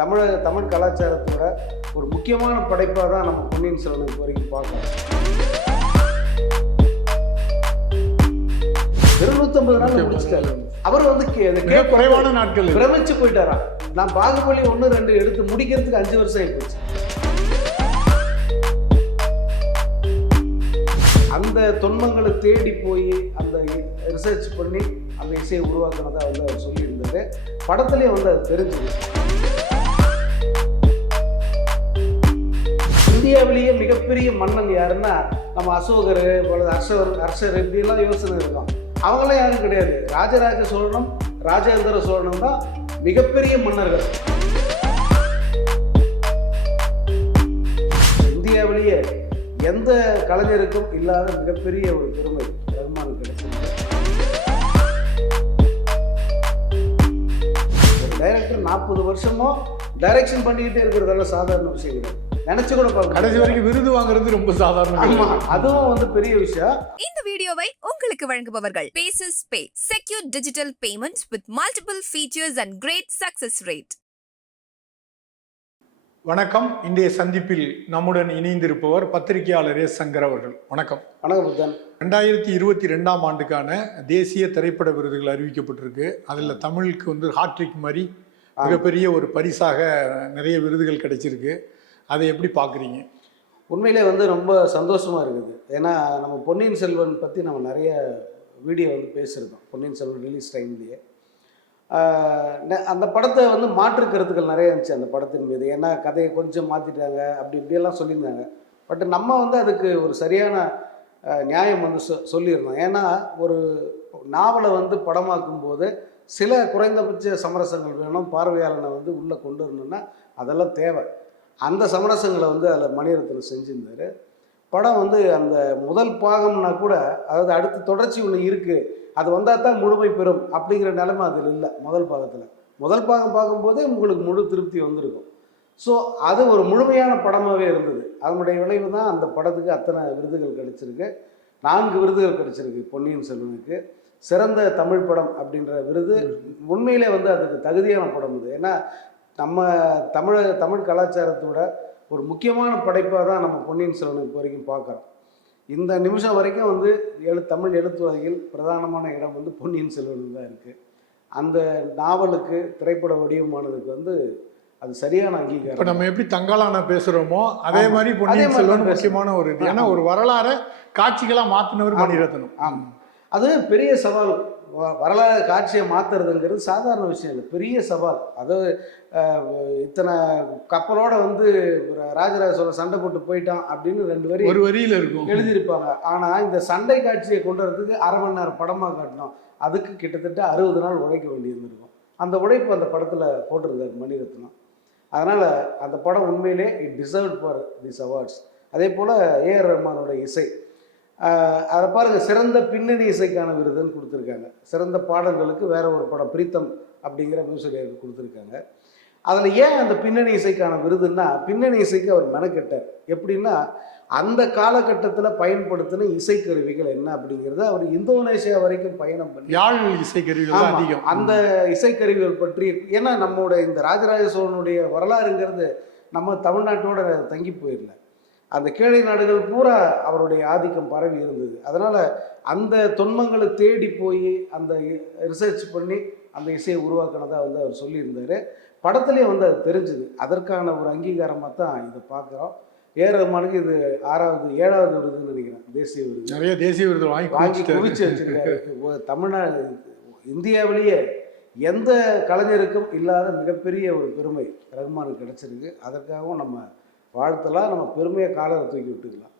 தமிழ் கலாச்சாரத்தோட ஒரு முக்கியமான படைப்பாக தான் நம்ம பொன்னியின் செல்வன் இப்போ வரைக்கும் பார்க்கலாம். 250 நாள் முடிச்சிட்டாரு. அவர் வந்து குறைவான நாட்கள் பிரமிச்சு போயிட்டாராம். நான் பாகுபலி 1, 2 எடுத்து முடிக்கிறதுக்கு 5 வருஷம் ஆயிப்போச்சு. அந்த தொன்மங்களை தேடி போய் அந்த ரிசர்ச் பண்ணி அந்த இசையை உருவாக்குனதா வந்து அவர் சொல்லியிருந்தாரு. படத்துலேயே வந்து அது தெரிஞ்சுது. இந்தியாவிலேயே மிகப்பெரிய மன்னன் யாருன்னா நம்ம அசோகர், ஹர்ஷர் இப்படிலாம் யோசனை இருக்கும். அவங்களாம் யாரும் கிடையாது. ராஜராஜ சோழனும் ராஜேந்திர சோழனும் தான் மிகப்பெரிய மன்னர்கள். இந்தியாவிலேயே எந்த கலைஞருக்கும் இல்லாத மிகப்பெரிய ஒரு பெருமை ரஹ்மானுக்கு கிடைச்சது. ஒரு டைரக்டர் 40 வருஷமும் டைரக்ஷன் பண்ணிக்கிட்டே இருக்கிறதெல்லாம் சாதாரண விஷயம் கிடையாது. நினைச்சு கூட பார்க்க கடைசி வரைக்கும் விருது வாங்குறது ரொம்ப சாதாரண. அதுவும் வந்து பெரிய விஷயம். இந்த வீடியோவை உங்களுக்கு வழங்குபவர்கள் பேசஸ் பே, secure digital payments with multiple features and great success rate. வணக்கம். இன்றைய சந்திப்பில் நம்முடன் இணைந்திருப்பவர் பத்திரிகையாளர் எஸ். சங்கர் அவர்கள். வணக்கம். வணக்கம் புத்தன். 2022ஆம் ஆண்டுக்கான தேசிய திரைப்பட விருதுகள் அறிவிக்கப்பட்டிருக்கு. அதில் தமிழுக்கு வந்து ஹாட்ரிக் மாதிரி மிகப்பெரிய ஒரு பரிசாக நிறைய விருதுகள் கிடைச்சிருக்கு. அதை எப்படி பார்க்குறீங்க? உண்மையிலே வந்து ரொம்ப சந்தோஷமாக இருக்குது. ஏன்னா நம்ம பொன்னியின் செல்வன் பற்றி நம்ம நிறைய வீடியோ வந்து பேசியிருக்கோம். பொன்னியின் செல்வன் ரிலீஸ் டைம்லேயே அந்த படத்தை வந்து மாற்று கருத்துக்கள் நிறைய இருந்துச்சு அந்த படத்தின் மீது. ஏன்னா கதையை கொஞ்சம் மாற்றிட்டாங்க, அப்படி இப்படியெல்லாம் சொல்லியிருந்தாங்க. பட் நம்ம வந்து அதுக்கு ஒரு சரியான நியாயம் வந்து சொல்லியிருந்தோம். ஏன்னா ஒரு நாவலை வந்து படமாக்கும் போது சில குறைந்தபட்ச சமரசங்கள் வேணும். பார்வையாளனை வந்து உள்ளே கொண்டு வரணும்னா அதெல்லாம் தேவை. அந்த சமரசங்களை வந்து அதில் மணிரத்னம் செஞ்சுருந்தார். படம் வந்து அந்த முதல் பாகம்னா கூட, அதாவது அடுத்த தொடர்ச்சி ஒன்று இருக்குது, அது வந்தால் தான் முழுமை பெறும் அப்படிங்கிற நிலைமை அதில் இல்லை. முதல் பாகம் பார்க்கும்போதே உங்களுக்கு முழு திருப்தி வந்திருக்கும். ஸோ அது ஒரு முழுமையான படமாகவே இருந்தது. அதனுடைய விளைவு தான் அந்த படத்துக்கு அத்தனை விருதுகள் கிடச்சிருக்கு. 4 விருதுகள் கிடச்சிருக்கு பொன்னியின் செல்வனுக்கு. சிறந்த தமிழ் படம் அப்படின்ற விருது உண்மையிலே வந்து அதுக்கு தகுதியான படம் இது. ஏன்னா நம்ம தமிழ் கலாச்சாரத்தோட ஒரு முக்கியமான படைப்பாக தான் நம்ம பொன்னியின் செல்வன் இப்போ வரைக்கும் பார்க்குறோம். இந்த நிமிஷம் வரைக்கும் வந்து தமிழ் எழுத்துலகில் பிரதானமான இடம் வந்து பொன்னியின் செல்வன் தான் இருக்குது. அந்த நாவலுக்கு திரைப்பட வடிவமானதுக்கு வந்து அது சரியான அங்கீகாரம். இப்போ நம்ம எப்படி தங்காளான பேசுகிறோமோ அதே மாதிரி பொன்னியின் செல்வன் முக்கியமான ஒரு இது. ஏன்னா ஒரு வரலாறை காட்சிகளாக மாற்றினவர் மணிரத்னம். ஆமாம், அது பெரிய சவால். வரலாறு காட்சியை மாற்றுறதுங்கிறது சாதாரண விஷயம் இல்லை, பெரிய சவால். அதாவது இத்தனை கப்பலோட வந்து ராஜராஜ சோழன் சண்டை போட்டு போயிட்டான் அப்படின்னு 2 ஒரு வரியில் இருக்கும் எழுதியிருப்பாங்க. ஆனால் இந்த சண்டை காட்சியை கொண்டு வரதுக்கு 1/2 மணி நேரம் படமாக காட்டணும். அதுக்கு கிட்டத்தட்ட 60 நாள் உழைக்க வேண்டியிருந்திருக்கும். அந்த உழைப்பு அந்த படத்தில் போட்டிருந்தார் மணிரத்னம். அதனால் அந்த படம் உண்மையிலே it deserved for this awards. அதே போல் ஏஆர் ரஹ்மானோட இசை, அதை பாருங்கள், சிறந்த பின்னணி இசைக்கான விருதுன்னு கொடுத்துருக்காங்க. சிறந்த பாடல்களுக்கு வேற ஒரு படம் பிரீத்தம் அப்படிங்கிற மியூசிக் கொடுத்துருக்காங்க. அதில் ஏன் அந்த பின்னணி இசைக்கான விருதுன்னா, பின்னணி இசைக்கு அவர் மெனக்கெட்டார். எப்படின்னா அந்த காலகட்டத்தில் பயன்படுத்தின இசைக்கருவிகள் என்ன அப்படிங்கிறத அவர் இந்தோனேஷியா வரைக்கும் பயணம் பண்ணி யாழ் இசைக்கருவிகள் அதிகம், அந்த இசைக்கருவிகள் பற்றி. ஏன்னா நம்மளோட இந்த ராஜராஜ சோழனுடைய வரலாறுங்கிறது நம்ம தமிழ்நாட்டோட தங்கி போயிடல. அந்த கீழை நாடுகள் பூரா அவருடைய ஆதிக்கம் பரவி இருந்தது. அதனால் அந்த தொன்மங்களை தேடி போய் அந்த ரிசர்ச் பண்ணி அந்த இசையை உருவாக்கினதாக வந்து அவர் சொல்லியிருந்தார். படத்துலேயே வந்து அது தெரிஞ்சுது. அதற்கான ஒரு அங்கீகாரமாக தான் இதை பார்க்குறோம். ஏஆர் ரஹ்மானுக்கு இது 7வது விருதுன்னு நினைக்கிறேன். தேசிய விருது, நிறைய தேசிய விருது வாங்கி குவிச்சு வச்சுருக்காரு. தமிழ்நாடு இந்தியாவிலேயே எந்த கலைஞருக்கும் இல்லாத மிகப்பெரிய ஒரு பெருமை ரஹ்மானுக்கு கிடச்சிருக்கு. அதற்காகவும் நம்ம வாழ்த்தலாம், நம்ம பெருமையை காலரை தூக்கி விட்டுக்கலாம்.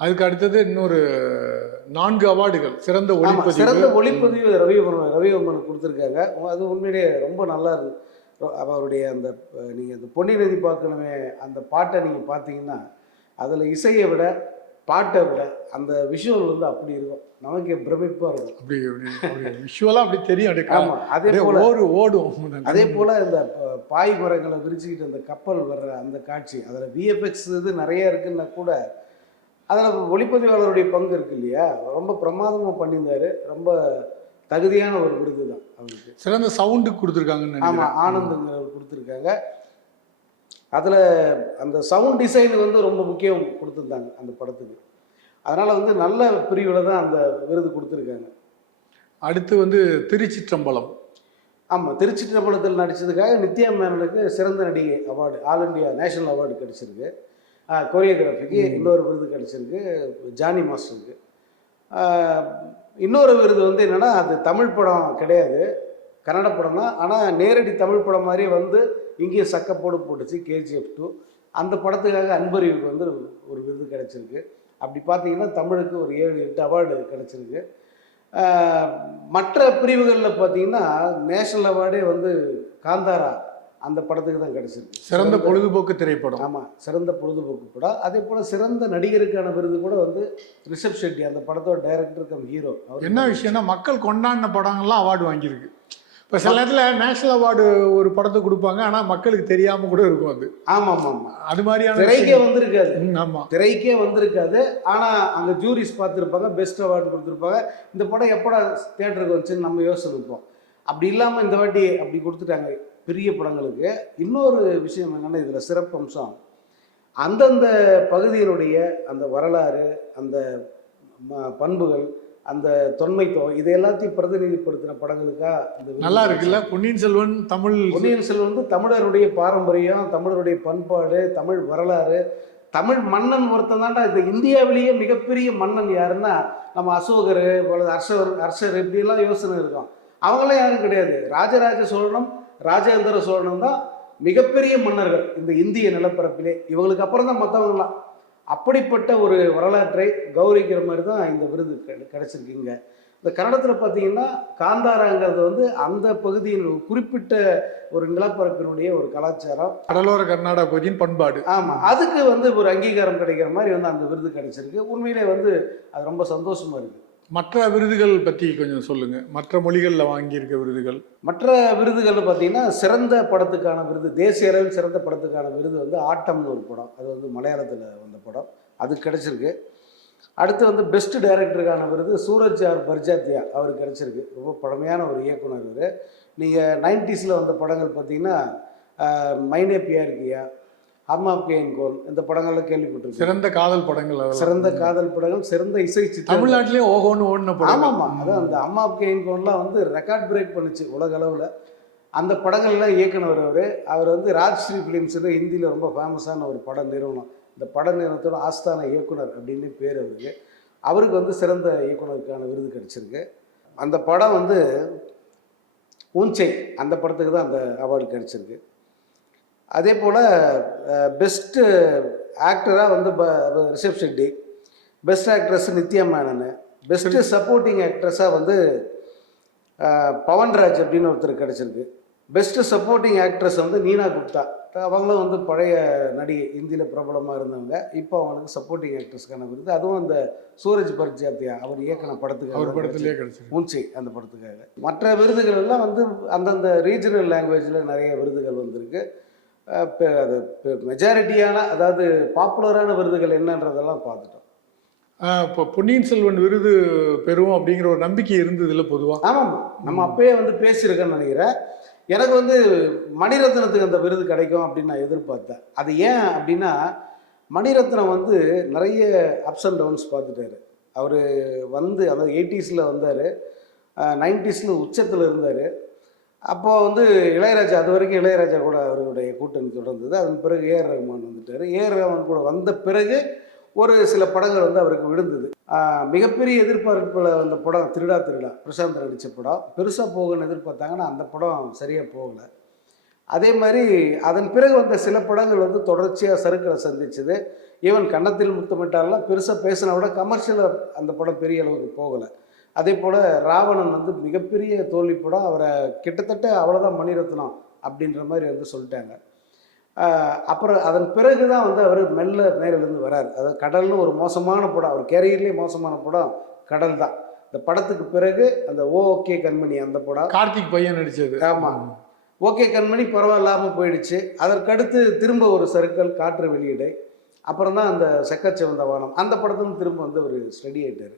அதுக்கு அடுத்தது இன்னொரு 4 அவார்டுகள். சிறந்த ஒளிப்பதிவு ரவிவர்மனுக்கு கொடுத்துருக்காங்க. அது உண்மையிலேயே ரொம்ப நல்லா இருக்கு. அவருடைய அந்த நீங்கள் அந்த பொன்னி நதி பார்க்கணுமே அந்த பாட்டை நீங்கள் பார்த்தீங்கன்னா அதில் இசையை விட பாட்டை விட அந்த விஷுவல் வந்து அப்படி இருக்கும். நமக்கு பிரமிப்பாக இருக்கும். அப்படி விஷுவலாக அப்படி தெரியும். ஆமாம், அதே போல் ஓடும். அதே போல் இந்த பாய் மரங்களை விரிச்சுக்கிட்டு அந்த கப்பல் வர்ற அந்த காட்சி, அதில் விஎஃப்எக்ஸ் இது நிறைய இருக்குன்னா கூட அதில் ஒளிப்பதிவாளருடைய பங்கு இருக்கு இல்லையா, ரொம்ப பிரமாதமாக பண்ணியிருந்தார். ரொம்ப தகுதியான ஒரு விருது தான் அவருக்கு. சிறந்த சவுண்டு கொடுத்துருக்காங்கன்னு. ஆமாம், ஆனந்துங்கிறவர் கொடுத்துருக்காங்க. அதில் அந்த சவுண்ட் டிசைன் வந்து ரொம்ப முக்கியம் கொடுத்துருந்தாங்க அந்த படத்துக்கு. அதனால் வந்து நல்ல பிரிவில் தான் அந்த விருது கொடுத்துருக்காங்க. அடுத்து வந்து திருச்சிற்றம்பலம். ஆமாம், திருச்சிற்றம்பலத்தில் நடித்ததுக்காக நித்யா மேனனுக்கு சிறந்த நடிகை award, all India national award கிடச்சிருக்கு. கொரியோகிராஃபிக்கு இன்னொரு விருது கிடச்சிருக்கு ஜானி மாஸ்டருக்கு. இன்னொரு விருது வந்து என்னென்னா, அது தமிழ் படம் கிடையாது, கன்னட படம் தான். ஆனால் நேரடி தமிழ் படம் மாதிரி வந்து இங்கேயும் சக்கப்போடு போட்டுச்சு KGF 2. அந்த படத்துக்காக அன்பறிவுக்கு வந்து ஒரு விருது கிடச்சிருக்கு. அப்படி பார்த்தீங்கன்னா தமிழுக்கு ஒரு 7-8 அவார்டு கிடச்சிருக்கு. மற்ற பிரிவுகளில் பார்த்தீங்கன்னா நேஷனல் அவார்டே வந்து காந்தாரா அந்த படத்துக்கு தான் கிடச்சிருக்கு. சிறந்த பொழுதுபோக்கு திரைப்படம். ஆமாம், சிறந்த பொழுதுபோக்கு படம். அதே போல் சிறந்த நடிகருக்கான விருது கூட வந்து ரிஷப் ஷெட்டி, அந்த படத்தோட டைரக்டர் கம் ஹீரோ. என்ன விஷயம்னா, மக்கள் கொண்டாடின படங்கள்லாம் அவார்டு வாங்கியிருக்கு. இப்போ சில நேரத்தில் நேஷனல் அவார்டு ஒரு படத்தை கொடுப்பாங்க, ஆனால் மக்களுக்கு தெரியாமல் கூட இருக்கும் அது. ஆமாம் ஆமாம் ஆமாம், அது மாதிரியான திரைக்கே வந்திருக்காது. ஆமாம், திரைக்கே வந்திருக்காது. ஆனால் அங்கே ஜூரிஸ் பார்த்துருப்பாங்க, பெஸ்ட் அவார்டு கொடுத்துருப்பாங்க. இந்த படம் எப்படா தியேட்டருக்கு வந்துச்சுன்னு நம்ம யோசிச்சிருப்போம். அப்படி இல்லாமல் இந்த வாட்டி அப்படி கொடுத்துட்டாங்க பெரிய படங்களுக்கு. இன்னொரு விஷயம் என்னென்னா, இதில் சிறப்பு அம்சம் அந்தந்த பகுதியினுடைய அந்த வரலாறு, அந்த பண்புகள், அந்த தொன்மைத்துவம், இது எல்லாத்தையும் பிரதிநிதிப்படுத்தின படங்களுக்காக நல்லா இருக்குல்ல. பொன்னியின் செல்வன் பொன்னியின் செல்வன் வந்து தமிழருடைய பாரம்பரியம், தமிழருடைய பண்பாடு, தமிழ் வரலாறு, தமிழ் மன்னன் ஒருத்தன் தான்டா. இந்த இந்தியாவிலேயே மிகப்பெரிய மன்னன் யாருன்னா நம்ம அசோகர், அர்ஷர் இப்படியெல்லாம் யோசனை இருக்கும். அவங்களாம் யாரும் கிடையாது. ராஜராஜ சோழனும் ராஜேந்திர சோழனும் தான் மிகப்பெரிய மன்னர்கள் இந்த இந்திய நிலப்பரப்பிலே. இவங்களுக்கு அப்புறம் தான் மற்றவங்களாம். அப்படிப்பட்ட ஒரு வரலாற்றை கௌரவிக்கிற மாதிரி தான் இந்த விருது கிடைச்சிருக்குங்க. இந்த கன்னடத்தில் பார்த்தீங்கன்னா காந்தாராங்கிறது வந்து அந்த பகுதியின் குறிப்பிட்ட ஒரு நிலப்பரப்பினுடைய ஒரு கலாச்சாரம், கடலோர கர்நாடக பகுதியின் பண்பாடு. ஆமாம், அதுக்கு வந்து ஒரு அங்கீகாரம் கிடைக்கிற மாதிரி வந்து அந்த விருது கிடைச்சிருக்கு. உண்மையிலே வந்து அது ரொம்ப சந்தோஷமாக இருக்குது. மற்ற விருதுகள் பற்றி கொஞ்சம் சொல்லுங்கள். மற்ற மொழிகளில் வாங்கியிருக்க விருதுகள். மற்ற விருதுகள் பார்த்தீங்கன்னா, சிறந்த படத்துக்கான விருது, தேசிய அளவில் சிறந்த படத்துக்கான விருது வந்து ஆட்டம்னு ஒரு படம், அது வந்து மலையாளத்தில் வந்த படம், அது கிடச்சிருக்கு. அடுத்து வந்து பெஸ்ட் டைரக்டருக்கான விருது சூரஜ் ஆர் பர்ஜாத்தியா அவருக்கு கிடச்சிருக்கு. ரொம்ப பழமையான ஒரு இயக்குனர் இவர். நீங்கள் 90s வந்த படங்கள் பார்த்தீங்கன்னா, மைனே பியார் கியா, ஹம் ஆப்கே இன்கோன், இந்த படங்கள்லாம் கேள்விப்பட்டிருக்கு. சிறந்த காதல் படங்கள், சிறந்த காதல் படங்கள், சிறந்த இசை சித்திரம். தமிழ்நாட்டிலே ஓஹோன்னு ஓடின படம். ஆமாம், அதான் அந்த ஹம் ஆப்கே இன்கோன்லாம் வந்து ரெக்கார்ட் பிரேக் பண்ணுச்சு உலக அளவில். அந்த படங்கள்லாம் இயக்குனவர் அவர் வந்து ராஜ்ஸ்ரீ ஃபிலிம்ஸில் ஹிந்தியில் ரொம்ப ஃபேமஸான ஒரு பட நிறுவனம். இந்த பட நிறுவனத்தோட ஆஸ்தான இயக்குனர் அப்படின்னு பேர் அவருக்கு. அவருக்கு வந்து சிறந்த இயக்குனருக்கான விருது கிடச்சிருக்கு. அந்த படம் வந்து ஊஞ்சை, அந்த படத்துக்கு தான் அந்த அவார்டு கிடச்சிருக்கு. அதே போல் பெஸ்ட்டு ஆக்டராக வந்து Rishab Shetty, best actress Nithya Menon, best supporting ஆக்ட்ரஸாக வந்து பவன்ராஜ் அப்படின்னு ஒருத்தர் கிடச்சிருக்கு. பெஸ்ட்டு சப்போர்ட்டிங் ஆக்ட்ரஸ் வந்து நீனா குப்தா. அவங்களும் வந்து பழைய நடிகை, இந்தியில் பிரபலமாக இருந்தவங்க. இப்போ அவங்களுக்கு சப்போர்ட்டிங் ஆக்ட்ரஸ்க்கான விருது, அதுவும் அந்த சூரஜ் பர்ஜாத்தியா அவர் இயக்கின படத்துக்கு, அவர் படத்துலேயே கிடச்சிருக்கு, மூன்சி அந்த படத்துக்காக. மற்ற விருதுகள் எல்லாம் வந்து அந்தந்த ரீஜனல் லாங்குவேஜில் நிறைய விருதுகள் வந்திருக்கு. அது மெஜாரிட்டியான, அதாவது பாப்புலரான விருதுகள் என்னன்றதெல்லாம் பார்த்துட்டோம். இப்போ பொன்னியின் செல்வன் விருது பெறுவோம் அப்படிங்கிற ஒரு நம்பிக்கை இருந்தது இல்லை பொதுவாக? ஆமாம், நம்ம அப்பயே வந்து பேசியிருக்கேன்னு நினைக்கிறேன். எனக்கு வந்து மணிரத்னத்துக்கு அந்த விருது கிடைக்கும் அப்படின்னு நான் எதிர்பார்த்தேன். அது ஏன் அப்படின்னா, மணிரத்னம் வந்து நிறைய அப்ஸ் அண்ட் டவுன்ஸ் பார்த்துட்டாரு. அவர் வந்து அதாவது 80s வந்தார், 90s உச்சத்தில் இருந்தார். அப்போது வந்து இளையராஜா, அது வரைக்கும் இளையராஜா கூட அவர்களுடைய கூட்டணி தொடர்ந்தது. அதன் பிறகு ஏஆர் ரஹ்மான் வந்துட்டார். ஏஆர் ரஹ்மான் கூட வந்த பிறகு ஒரு சில படங்கள் வந்து அவருக்கு விழுந்தது. மிகப்பெரிய எதிர்பார்ப்பில் வந்த படம் திருடா பிரசாந்த் நடித்த படம். பெருசாக போகணும்னு எதிர்பார்த்தாங்கன்னா அந்த படம் சரியாக போகலை. அதே மாதிரி அதன் பிறகு வந்த சில படங்கள் வந்து தொடர்ச்சியாக சறுக்களை சந்திச்சது. ஈவன் கன்னத்தில் முத்தமிட்டாலாம் பெருசாக பேசினா விட கமர்ஷியலாக அந்த படம் பெரிய அளவுக்கு போகலை. அதே போல் ராவணன் வந்து மிகப்பெரிய தோல்வி படம். அவரை கிட்டத்தட்ட அவ்வளோதான் மணிரத்னம் அப்படின்ற மாதிரி வந்து சொல்லிட்டாங்க. அப்புறம் அதன் பிறகு தான் வந்து அவர் மெல்ல மேலிருந்து வரார். அதாவது கடல்னு ஒரு மோசமான படம், அவர் கேரியர்லேயே மோசமான படம் கடல் தான். இந்த படத்துக்கு பிறகு அந்த ஓகே கண்மணி, அந்த படம் கார்த்திக் பையன் நடித்தது. ஆமாம், ஓகே கண்மணி பரவாயில்லாமல் போயிடுச்சு. அதற்கடுத்து திரும்ப ஒரு சர்க்கிள் காற்று வெளியிடை, அப்புறம் தான் அந்த செக்கச்சிவந்த வானம், அந்த படத்தும் திரும்ப வந்து ஒரு ஸ்டடி ஆகிட்டார்.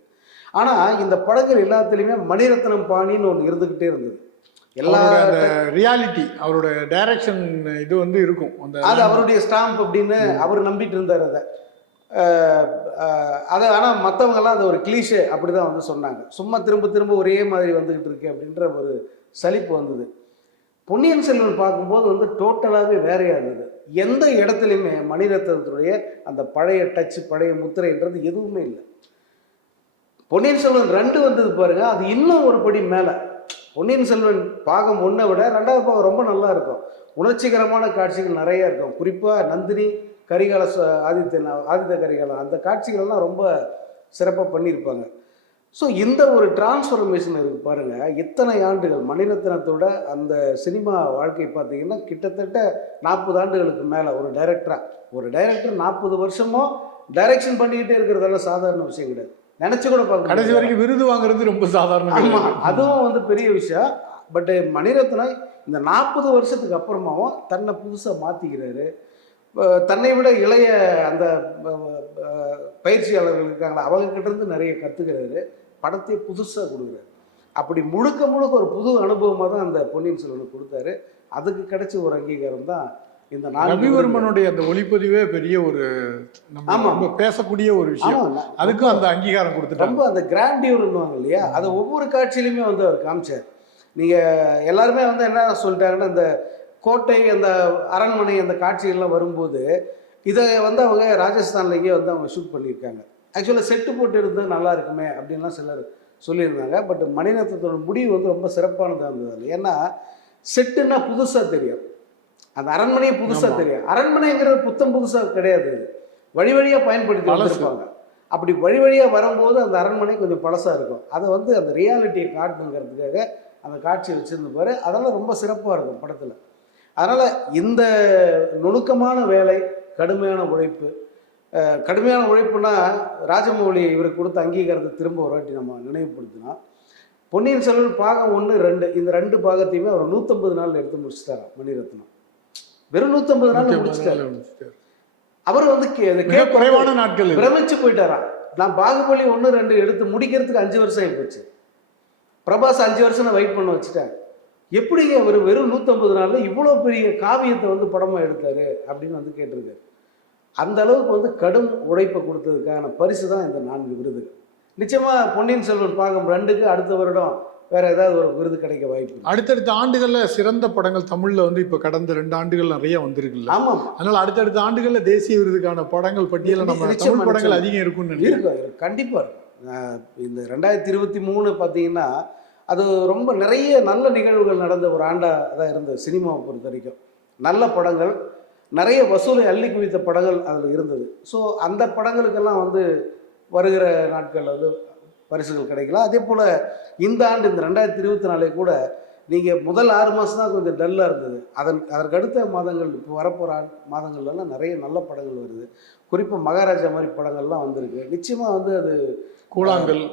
ஆனால் இந்த படங்கள் எல்லாத்துலேயுமே மணிரத்னம் பாணின்னு ஒன்று இருந்துக்கிட்டே இருந்தது. எல்லா அவரோட அந்த ரியாலிட்டி, அவரோட டைரக்ஷன் இது வந்து இருக்கும். அந்த அது அவருடைய ஸ்டாம்ப் அப்படின்னு அவர் நம்பிட்டு இருந்தார் அதை. அதை ஆனால் மற்றவங்கெல்லாம் அது ஒரு கிளீஷே அப்படி தான் வந்து சொன்னாங்க. சும்மா திரும்ப திரும்ப ஒரே மாதிரி வந்துக்கிட்டு இருக்கு அப்படின்ற ஒரு சலிப்பு வந்தது. பொன்னியின் செல்வன் பார்க்கும்போது வந்து டோட்டலாகவே வேறையாக இருந்தது. எந்த இடத்துலையுமே மணிரத்னத்துடைய அந்த பழைய டச்சு, பழைய முத்திரைன்றது எதுவுமே இல்லை. பொன்னியின் செல்வன் 2 வந்தது பாருங்க, அது இன்னும் ஒரு படி மேலே. பொன்னியின் செல்வன் பாகம் 1 விட 2வது பாகம் ரொம்ப நல்லா இருக்கும். உணர்ச்சிகரமான காட்சிகள் நிறைய இருக்கும். குறிப்பாக நந்தினி, கரிகால ஆதித்த கரிகாலம், அந்த காட்சிகள்லாம் ரொம்ப சிறப்பாக பண்ணியிருப்பாங்க. ஸோ இந்த ஒரு டிரான்ஸ்ஃபர்மேஷன் இருக்குது பாருங்கள். இத்தனை ஆண்டுகள் மணிரத்னத்தோட அந்த சினிமா வாழ்க்கை பார்த்தீங்கன்னா கிட்டத்தட்ட 40 ஆண்டுகளுக்கு மேலே ஒரு டைரக்டர் 40 வருஷமும் டைரக்ஷன் பண்ணிக்கிட்டே இருக்கிறதெல்லாம் சாதாரண விஷயம் கிடையாது. நினச்சி கூட பார்க்க கடைசி வரைக்கும் விருது வாங்குறது ரொம்ப சாதாரண. ஆமாம், அதுவும் வந்து பெரிய விஷயம். பட் மணிரத்னம் இந்த 40 வருஷத்துக்கு அப்புறமாவும் தன்னை புதுசாக மாற்றிக்கிறாரு. தன்னை விட இளைய அந்த பயிற்சியாளர்கள் இருக்காங்களா, அவங்கக்கிட்ட இருந்து நிறைய கற்றுக்கிறாரு. படத்தை புதுசாக கொடுக்குறாரு. அப்படி முழுக்க முழுக்க ஒரு புது அனுபவமாக தான் அந்த பொன்னியின் செல்வனுக்கு கொடுத்தாரு. அதுக்கு கிடைச்ச ஒரு அங்கீகாரம் தான் இந்த ரவிவர்மனுடைய அந்த ஒளிப்பதிவே பெரிய ஒரு நம்ம பேசக்கூடிய ஒரு விஷயம். அதுக்கும் அந்த அங்கீகாரம் கொடுத்துட்டு ரொம்ப அந்த கிராண்டியூர்னுவாங்க இல்லையா, அதை ஒவ்வொரு காட்சியிலுமே வந்து அவர் காமிச்சார். நீங்கள் எல்லாருமே வந்து என்ன சொல்லிட்டாங்கன்னா, இந்த கோட்டை, அந்த அரண்மனை, அந்த காட்சிகள்லாம் வரும்போது இதை வந்து அவங்க ராஜஸ்தான்லேயே வந்து அவங்க ஷூட் பண்ணியிருக்காங்க. ஆக்சுவலாக செட்டு போட்டு இருந்தால் நல்லா இருக்குமே அப்படின்லாம் சிலர் சொல்லியிருந்தாங்க. பட் மணிரத்னத்தோட முடிவு வந்து ரொம்ப சிறப்பானதாக இருந்தது. ஏன்னா செட்டுன்னா புதுசாக தெரியும், அந்த அரண்மனையே புதுசாக தெரியும். அரண்மனைங்கிறது புத்தம் புதுசாக கிடையாது, வழி வழியாக பயன்படுத்தி வந்திருப்பாங்க. அப்படி வழி வழியாக வரும்போது அந்த அரண்மனை கொஞ்சம் பழசாக இருக்கும். அதை வந்து அந்த ரியாலிட்டியை காட்டணுங்கிறதுக்காக அந்த காட்சியை வச்சுருந்துப்பார். அதெல்லாம் ரொம்ப சிறப்பாக இருக்கும் படத்தில். அதனால் இந்த நுணுக்கமான வேலை, கடுமையான உழைப்பு. கடுமையான உழைப்புனா ராஜமௌழி இவருக்கு கொடுத்த அங்கீகாரத்தை திரும்ப ஒரு வாட்டி நம்ம நினைவுபடுத்தினா, பொன்னியின் செல்வன் பாகம் 1, 2 இந்த 2 பாகத்தையுமே அவர் 150 நாளில் எடுத்து முடிச்சுட்டாரா மணிரத்னம். வெறும் 150 நாள் முடிச்சுட்டாரு. அவர் வந்து குறைவான நாட்கள் பிரமிச்சு போயிட்டாராம். நான் பாகுபலி 1, 2 எடுத்து முடிக்கிறதுக்கு 5 வருஷம் ஆகிப்போச்சு. பிரபாஸ் 5 வருஷம் நான் வெயிட் பண்ண வச்சுட்டேன். எப்படிங்க அவர் வெறும் 150 நாளில் இவ்வளோ பெரிய காவியத்தை வந்து படமாக எடுத்தார் அப்படின்னு வந்து கேட்டிருக்காரு. அந்த அளவுக்கு வந்து கடும் உழைப்பை கொடுத்ததுக்கான பரிசு தான் இந்த 4 விருதுகள். நிச்சயமாக பொன்னியின் செல்வன் பாகம் 2க்கு அடுத்த வருடம் வேற ஏதாவது ஒரு விருது கிடைக்க வாய்ப்பு. அடுத்தடுத்த ஆண்டுகளில் சிறந்த படங்கள் தமிழில் வந்து இப்போ கடந்த 2 ஆண்டுகள் நிறைய வந்திருக்குல்ல. ஆமாம், அதனால் அடுத்தடுத்த ஆண்டுகளில் தேசிய விருதுக்கான படங்கள் பட்டியலில் நம்ம தமிழ் படங்கள் அதிகம் இருக்கும்னு இருக்கும். கண்டிப்பாக இருக்கும். இந்த 2023 பார்த்தீங்கன்னா அது ரொம்ப நிறைய நல்ல நிகழ்வுகள் நடந்த ஒரு ஆண்டாக தான் இருந்தது சினிமாவை பொறுத்த வரைக்கும். நல்ல படங்கள், நிறைய வசூலை அள்ளி குவித்த படங்கள் அதில் இருந்தது. ஸோ அந்த படங்களுக்கெல்லாம் வந்து வருகிற நாட்களில் வந்து பரிசுகள் கிடைக்கலாம். அதே போல் இந்த ஆண்டு இந்த 2024 கூட நீங்கள் முதல் 6 மாதம் தான் கொஞ்சம் டல்லாக இருந்தது. அதற்கு அடுத்த மாதங்கள், இப்போ வரப்போகிற மாதங்கள்லாம் நிறைய நல்ல படங்கள் வருது. குறிப்பாக மகாராஜா மாதிரி படங்கள்லாம் வந்திருக்கு. நிச்சயமாக வந்து அது கூழாங்கல்,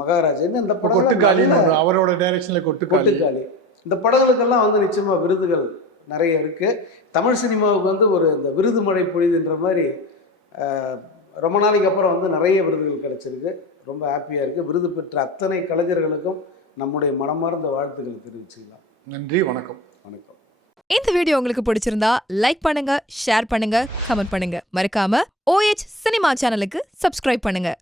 மகாராஜா, இந்த கொட்டுக்காளி, அவரோட டைரக்ஷனில் கொட்டுக்காளி, இந்த படங்களுக்கெல்லாம் வந்து நிச்சயமாக விருதுகள் நிறைய இருக்குது. தமிழ் சினிமாவுக்கு வந்து ஒரு இந்த விருது மழை பொழிதுன்ற மாதிரி ரொம்ப நாளைக்கு அப்புறம் வந்து நிறைய விருதுகள் கிடைச்சிருக்கு. ரொம்ப ஹாப்பியாக இருக்குது. விருது பெற்ற அத்தனை கலைஞர்களுக்கும் நம்முடைய மனமார்ந்த வாழ்த்துக்களை தெரிவிச்சுக்கலாம். நன்றி, வணக்கம். வணக்கம். இந்த வீடியோ உங்களுக்கு பிடிச்சிருந்தா லைக் பண்ணுங்க, ஷேர் பண்ணுங்க, கமெண்ட் பண்ணுங்க. மறக்காம OH சினிமா சேனலுக்கு சப்ஸ்கிரைப் பண்ணுங்க.